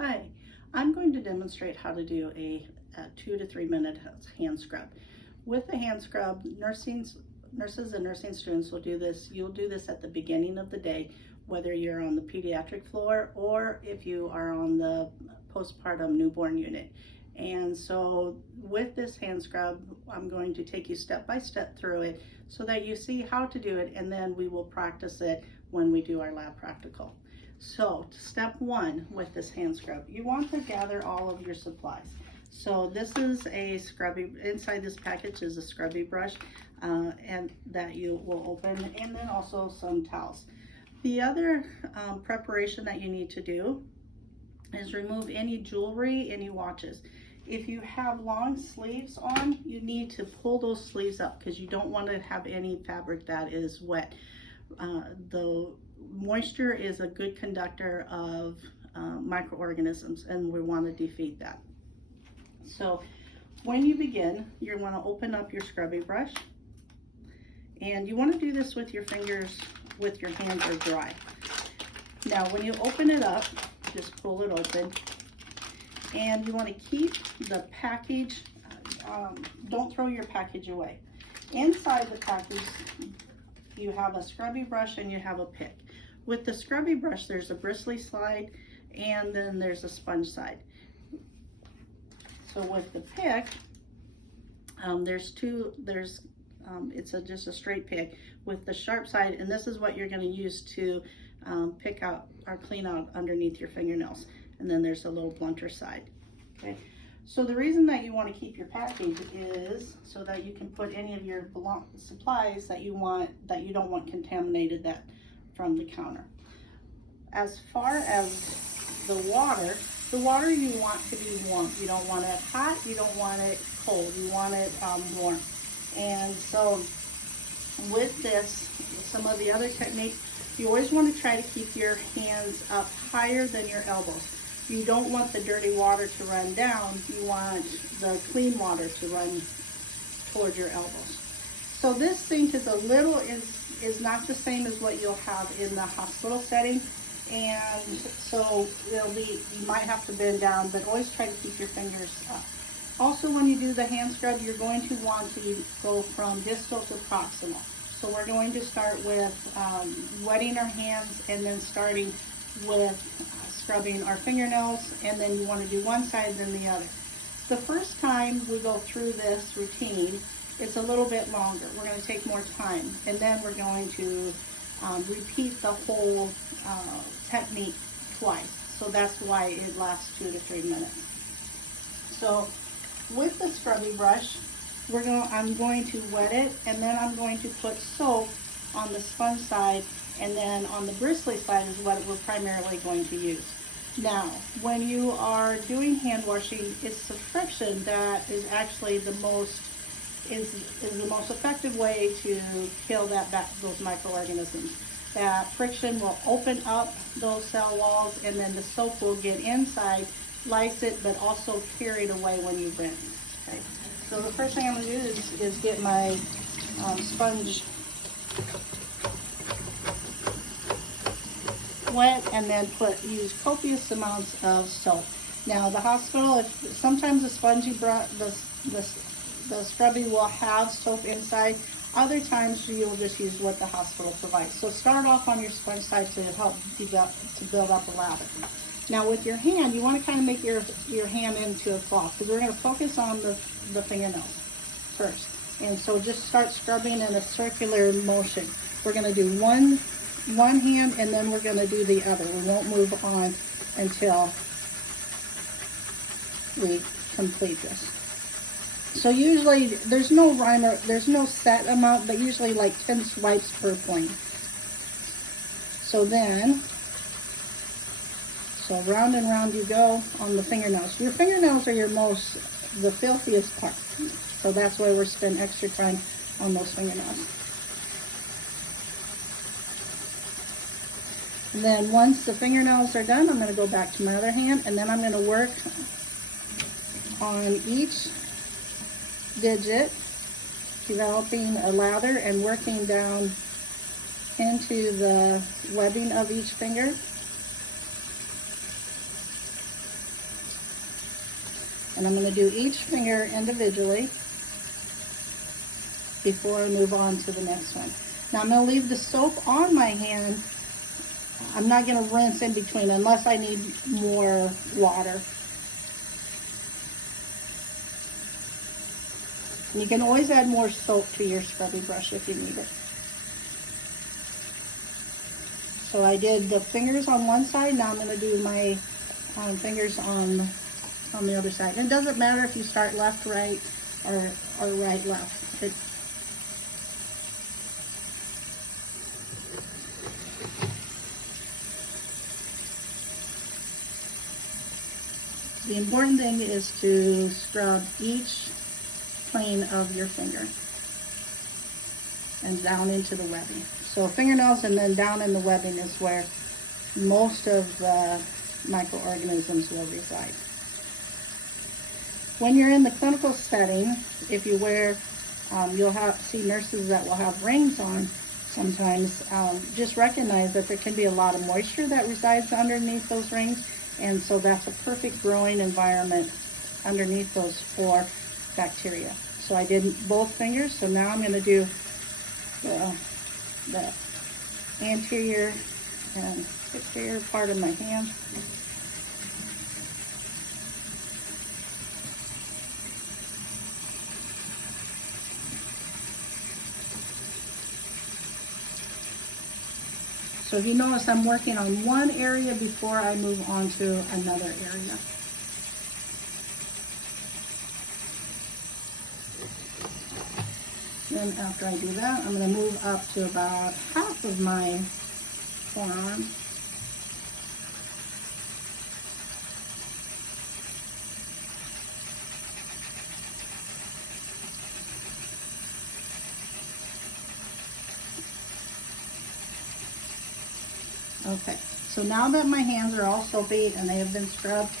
Hi, I'm going to demonstrate how to do a 2 to 3 minute hand scrub. With the hand scrub, nurses and nursing students will do this. You'll do this at the beginning of the day, whether you're on the pediatric floor or if you are on the postpartum newborn unit. And so with this hand scrub, I'm going to take you step by step through it so that you see how to do it, and then we will practice it when we do our lab practical. So step one with this hand scrub, you want to gather all of your supplies. So this is a scrubby, inside this package is a scrubby brush and that you will open, and then also some towels. The other preparation that you need to do is remove any jewelry, any watches. If you have long sleeves on, you need to pull those sleeves up because you don't want to have any fabric that is wet. The moisture is a good conductor of microorganisms, and we want to defeat that. So when you begin, you want to open up your scrubby brush, and you want to do this with your fingers, with your hands are dry. Now when you open it up, just pull it open, and you want to keep the package, don't throw your package away. Inside the package you have a scrubby brush and you have a pick. With the scrubby brush, there's a bristly side and then there's a sponge side. So with the pick, it's just a straight pick with the sharp side, and this is what you're going to use to pick out or clean out underneath your fingernails. And then there's a little blunter side. Okay. So the reason that you want to keep your package is so that you can put any of your supplies that you don't want contaminated from the counter. As far as the water you want to be warm. You don't want it hot, you don't want it cold, you want it warm. And so with this, some of the other techniques, you always want to try to keep your hands up higher than your elbows. You don't want the dirty water to run down, you want the clean water to run towards your elbows. So this sink is not the same as what you'll have in the hospital setting, and so you might have to bend down, but always try to keep your fingers up. Also, when you do the hand scrub, you're going to want to go from distal to proximal. So we're going to start with wetting our hands, and then starting with scrubbing our fingernails, and then you want to do one side then the other. The first time we go through this routine, it's a little bit longer. We're going to take more time, and then we're going to repeat the whole technique twice. So that's why it lasts 2 to 3 minutes. So with the scrubby brush, I'm going to wet it, and then I'm going to put soap on the sponge side, and then on the bristly side is what we're primarily going to use. Now, when you are doing hand washing, it's the friction that is actually the most effective way to kill those microorganisms. That friction will open up those cell walls, and then the soap will get inside, lyse it, but also carry it away when you rinse. Okay. So the first thing I'm going to do is get my sponge wet, and then use copious amounts of soap. Now the hospital, sometimes the spongy the scrubby will have soap inside. Other times you'll just use what the hospital provides. So start off on your sponge side to help build up a lather. Now with your hand, you want to kind of make your hand into a cloth, because we're going to focus on the fingernails first. And so just start scrubbing in a circular motion. We're going to do one hand, and then we're going to do the other. We won't move on until we complete this. So usually there's no rhyme or there's no set amount, but usually like 10 swipes per plane. So round and round you go on the fingernails. Your fingernails are the filthiest part. So that's why we're spending extra time on those fingernails. And then once the fingernails are done, I'm going to go back to my other hand, and then I'm going to work on each digit, developing a lather and working down into the webbing of each finger. And I'm going to do each finger individually before I move on to the next one. Now I'm going to leave the soap on my hand. I'm not going to rinse in between unless I need more water. And you can always add more soap to your scrubby brush if you need it. So I did the fingers on one side, now I'm going to do my fingers on the other side. And it doesn't matter if you start left, right, or right, left. The important thing is to scrub each plane of your finger and down into the webbing. So fingernails and then down in the webbing is where most of the microorganisms will reside. When you're in the clinical setting, if you wear, you'll see nurses that will have rings on sometimes. Just recognize that there can be a lot of moisture that resides underneath those rings, and so that's a perfect growing environment underneath those for bacteria. So I did both fingers, so now I'm going to do the anterior and exterior part of my hand. So if you notice, I'm working on one area before I move on to another area. Then after I do that, I'm going to move up to about half of my forearm. Okay, so now that my hands are all soapy and they have been scrubbed,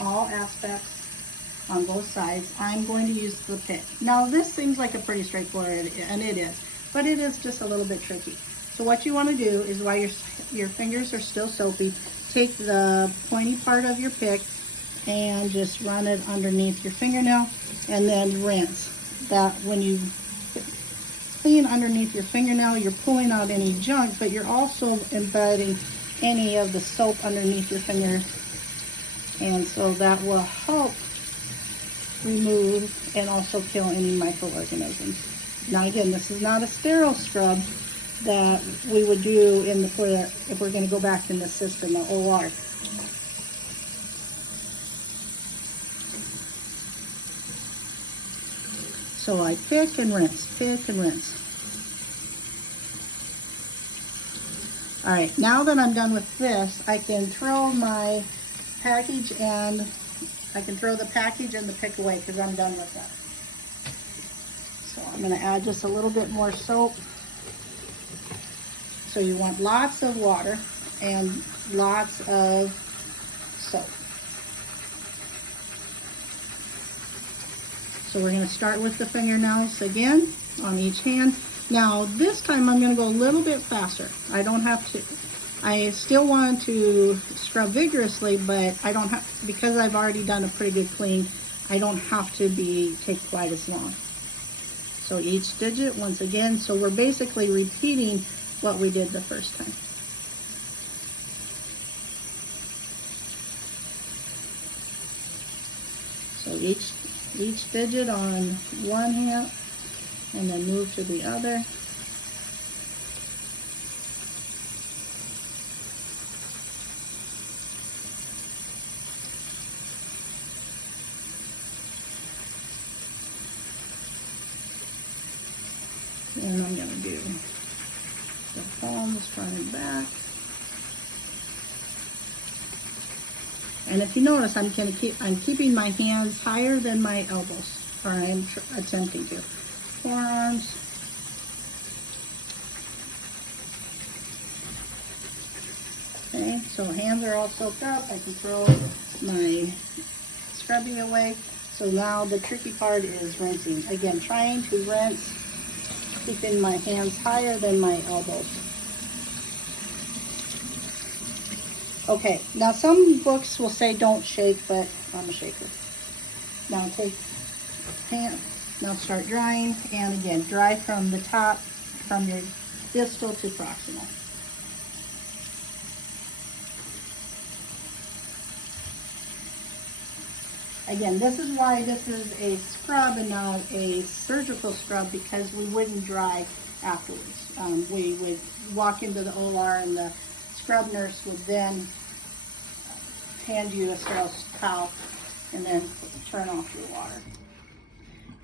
all aspects on both sides, I'm going to use the pick. Now this seems like a pretty straightforward, and it is, but it is just a little bit tricky. So what you want to do is while your fingers are still soapy, take the pointy part of your pick and just run it underneath your fingernail and then rinse. That when you clean underneath your fingernail, you're pulling out any junk, but you're also embedding any of the soap underneath your fingers, and so that will help remove and also kill any microorganisms. Now again, this is not a sterile scrub that we would do if we're going to go back in the system, the OR. So I pick and rinse, pick and rinse. All right, now that I'm done with this, I can throw my package and I can throw the package and the pick away because I'm done with that. So I'm going to add just a little bit more soap. So you want lots of water and lots of soap. So we're going to start with the fingernails again on each hand. Now this time I'm going to go a little bit faster. I don't have to, I still want to scrub vigorously, but I don't have, because I've already done a pretty good clean, I don't have to take quite as long. So each digit once again, so we're basically repeating what we did the first time. So each digit on one hand and then move to the other. And I'm going to do the palms front and back. And if you notice, I'm keeping my hands higher than my elbows, or I'm attempting to. Forearms. Okay, so hands are all soaked up. I can throw my scrubbing away. So now the tricky part is rinsing. Again, trying to rinse, keeping my hands higher than my elbows. Okay, now some books will say don't shake, but I'm a shaker. Now take pants, now start drying, and again, dry from the top, from your distal to proximal. Again, this is why this is a scrub and not a surgical scrub, because we wouldn't dry afterwards. We would walk into the OR and the scrub nurse would then hand you a sterile towel and then turn off your water.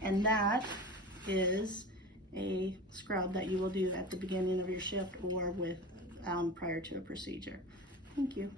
And that is a scrub that you will do at the beginning of your shift or with prior to a procedure. Thank you.